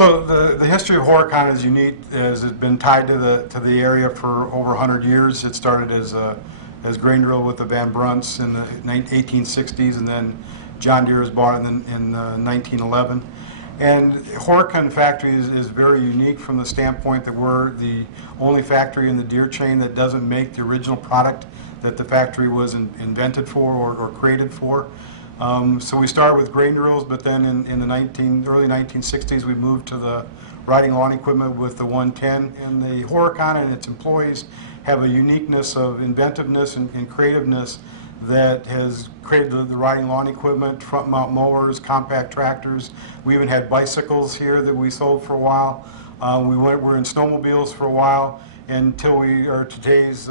So the history of Horicon is unique, as it's been tied to the area for over 100 years. It started as grain drill with the Van Brunts in the 1860s, and then John Deere was bought in 1911. And Horicon factory is very unique from the standpoint that we're the only factory in the Deere chain that doesn't make the original product that the factory was invented for or created for. So we started with grain drills, but then in the early 1960s we moved to the riding lawn equipment with the 110. And the Horicon and its employees have a uniqueness of inventiveness and creativeness that has created the riding lawn equipment, front mount mowers, compact tractors. We even had bicycles here that we sold for a while. We're in snowmobiles for a while until we are today's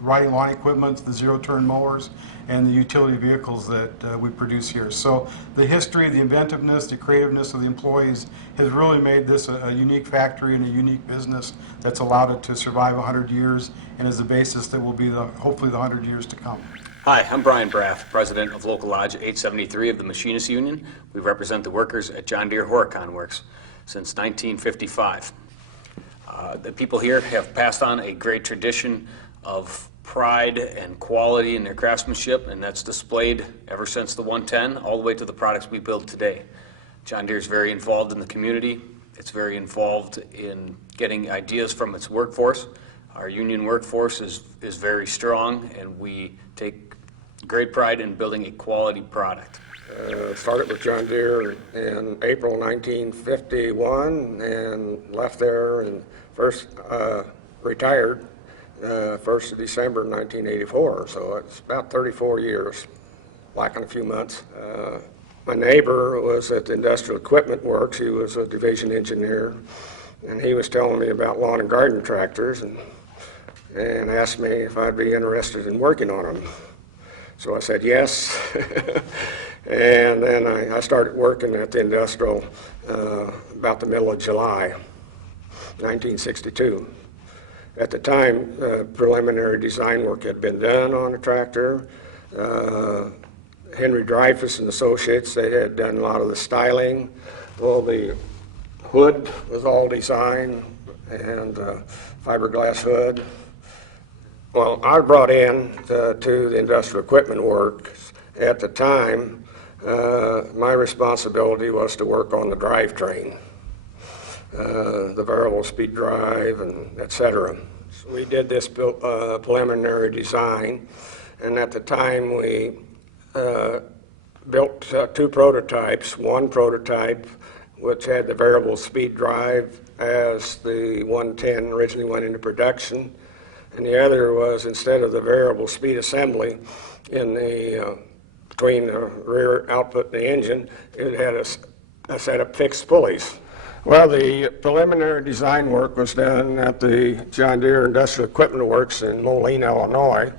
riding lawn equipment, the zero-turn mowers, and the utility vehicles that we produce here. So the history, the inventiveness, the creativeness of the employees has really made this a unique factory and a unique business that's allowed it to survive 100 years and is the basis that will be hopefully the 100 years to come. Hi, I'm Brian Braff, President of Local Lodge 873 of the Machinists Union. We represent the workers at John Deere Horicon Works since 1955. The people here have passed on a great tradition of pride and quality in their craftsmanship, and that's displayed ever since the 110 all the way to the products we build today. John Deere is very involved in the community. It's very involved in getting ideas from its workforce. Our union workforce is very strong, and we take great pride in building a quality product. Started with John Deere in April 1951 and left there and first retired 1st of December 1984, so it's about 34 years, lacking a few months. My neighbor was at the Industrial Equipment Works. He was a division engineer, and he was telling me about lawn and garden tractors and asked me if I'd be interested in working on them. So I said yes, and then I started working at the Industrial about the middle of July, 1962. At the time, preliminary design work had been done on the tractor. Henry Dreyfuss and Associates, they had done a lot of the styling. Well, the hood was all designed, and fiberglass hood. Well, I brought in to the Industrial Equipment Works at the time. My responsibility was to work on the drivetrain, the variable speed drive, and et cetera. So we did this preliminary design, and at the time we built two prototypes. One prototype, which had the variable speed drive as the 110 originally went into production, and the other was, instead of the variable speed assembly in the between the rear output and the engine, it had a set of fixed pulleys. Well, the preliminary design work was done at the John Deere Industrial Equipment Works in Moline, Illinois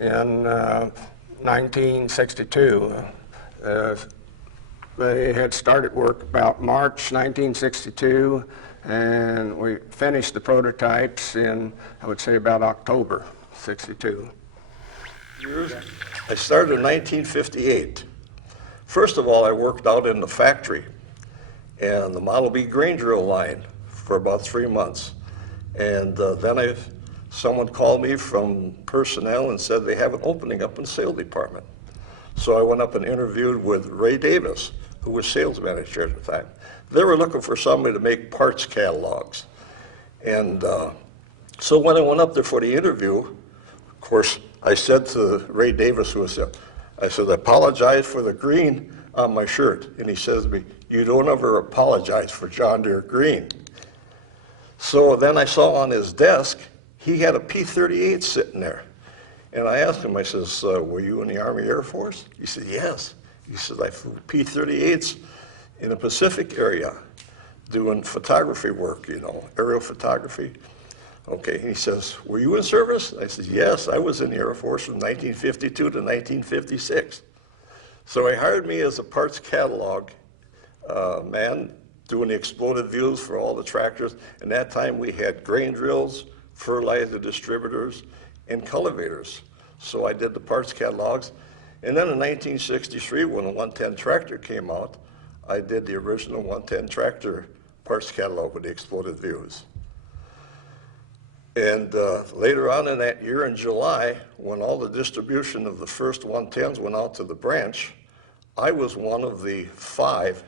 in 1962. They had started work about March 1962, and we finished the prototypes in, I would say, about October 62. I started in 1958. First of all, I worked out in the factory and the Model B grain drill line for about 3 months. And then someone called me from personnel and said they have an opening up in the sales department. So I went up and interviewed with Ray Davis, who was sales manager at the time. They were looking for somebody to make parts catalogs. And so when I went up there for the interview, of course, I said to Ray Davis, who was there, I said, I apologize for the green on my shirt. And he says to me, you don't ever apologize for John Deere green. So then I saw on his desk, he had a P-38 sitting there. And I asked him, I says, were you in the Army Air Force? He said, yes. He said, I flew P-38s in the Pacific area doing photography work, you know, aerial photography. Okay, he says, were you in service? I said, yes, I was in the Air Force from 1952 to 1956. So he hired me as a parts catalog man, doing the exploded views for all the tractors. And that time we had grain drills, fertilizer distributors, and cultivators. So I did the parts catalogs. And then in 1963, when the 110 tractor came out, I did the original 110 tractor parts catalog with the exploded views. And later on in that year, in July, when all the distribution of the first 110s went out to the branch, I was one of the 5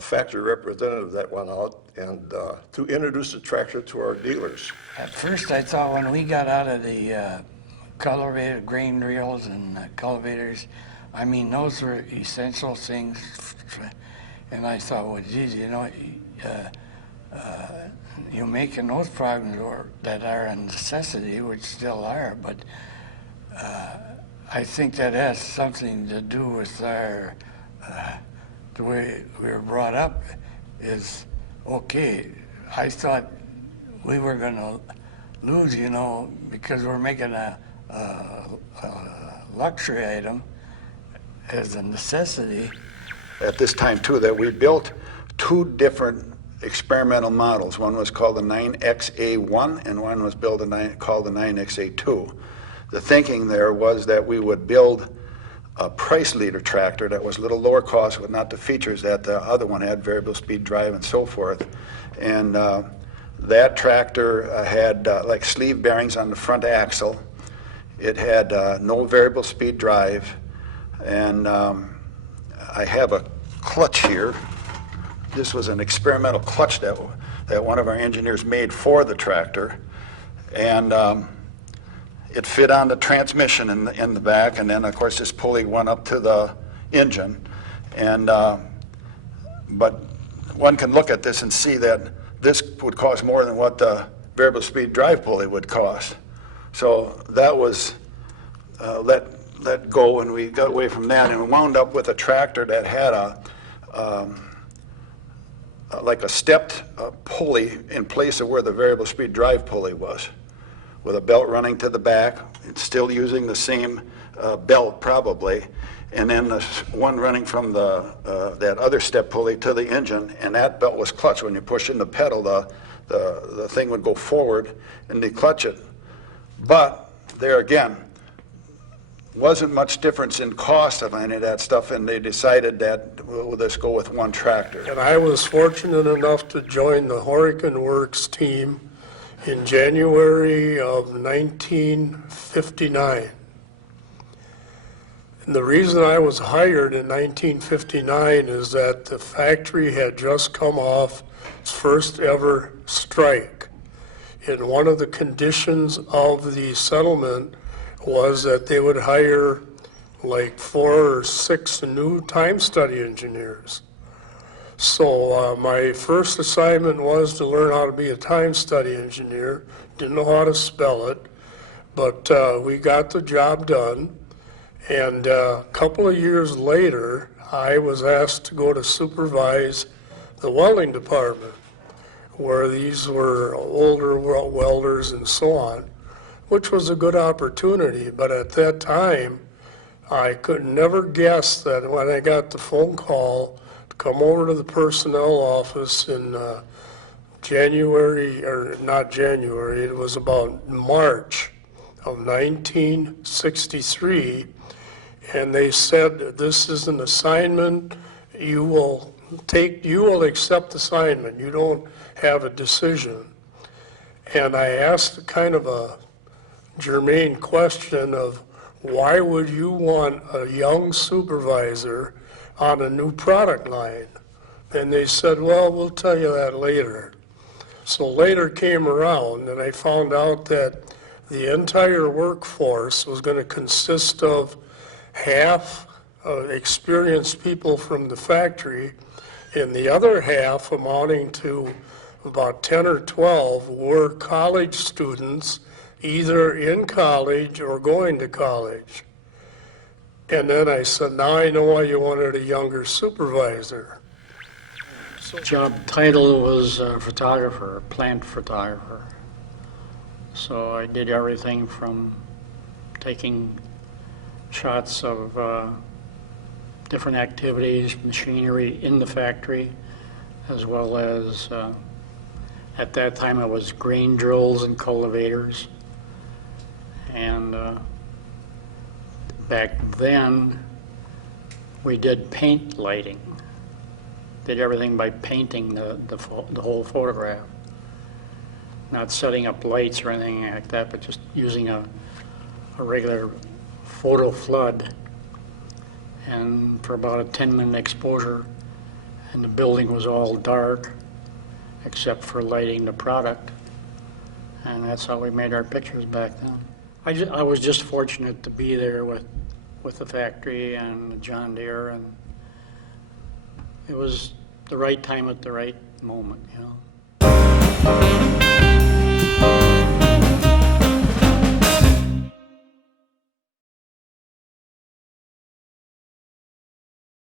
factory representatives that went out and to introduce the tractor to our dealers. At first, I thought when we got out of the cultivated grain reels and cultivators, I mean, those were essential things. And I thought, well, geez, you know, you're making those programs that are a necessity, which still are, but I think that has something to do with our, the way we were brought up is, okay, I thought we were gonna lose, you know, because we're making a luxury item as a necessity. At this time, too, that we built 2 different experimental models. One was called the 9XA1 and one was called the 9XA2. The thinking there was that we would build a price leader tractor that was a little lower cost with not the features that the other one had, variable speed drive and so forth. And that tractor had like sleeve bearings on the front axle. It had no variable speed drive, and I have a clutch here. This was an experimental clutch that one of our engineers made for the tractor, and it fit on the transmission in the back, and then of course this pulley went up to the engine. And but one can look at this and see that this would cost more than what the variable speed drive pulley would cost. So that was let go, and we got away from that, and we wound up with a tractor that had like a stepped pulley in place of where the variable speed drive pulley was, with a belt running to the back. It's still using the same belt probably, and then the one running from that other step pulley to the engine, and that belt was clutch. When you push in the pedal, the thing would go forward and declutch it. But there again, wasn't much difference in cost of any of that stuff, and they decided that we'll just go with one tractor. And I was fortunate enough to join the Horicon Works team in January of 1959. And the reason I was hired in 1959 is that the factory had just come off its first ever strike. And one of the conditions of the settlement was that they would hire like 4 or 6 new time study engineers. So my first assignment was to learn how to be a time study engineer. Didn't know how to spell it, but we got the job done. And a couple of years later, I was asked to go to supervise the welding department, where these were older welders and so on, which was a good opportunity. But at that time, I could never guess that when I got the phone call to come over to the personnel office in January, or not January, it was about March of 1963, and they said, this is an assignment, you will accept assignment, you don't have a decision. And I asked kind of a germane question of, why would you want a young supervisor on a new product line? And they said, well, we'll tell you that later. So later came around, and I found out that the entire workforce was going to consist of half experienced people from the factory, and the other half, amounting to about 10 or 12, were college students, either in college or going to college. And then I said, now I know why you wanted a younger supervisor. Job title was photographer, plant photographer. So I did everything from taking shots of different activities, machinery in the factory, as well as at that time it was grain drills and cultivators. And back then we did paint lighting. did everything by painting the whole photograph. Not setting up lights or anything like that, but just using a regular photo flood. And for about a 10-minute exposure, and the building was all dark, except for lighting the product. And that's how we made our pictures back then. I was just fortunate to be there with the factory and John Deere, and it was the right time at the right moment, you know.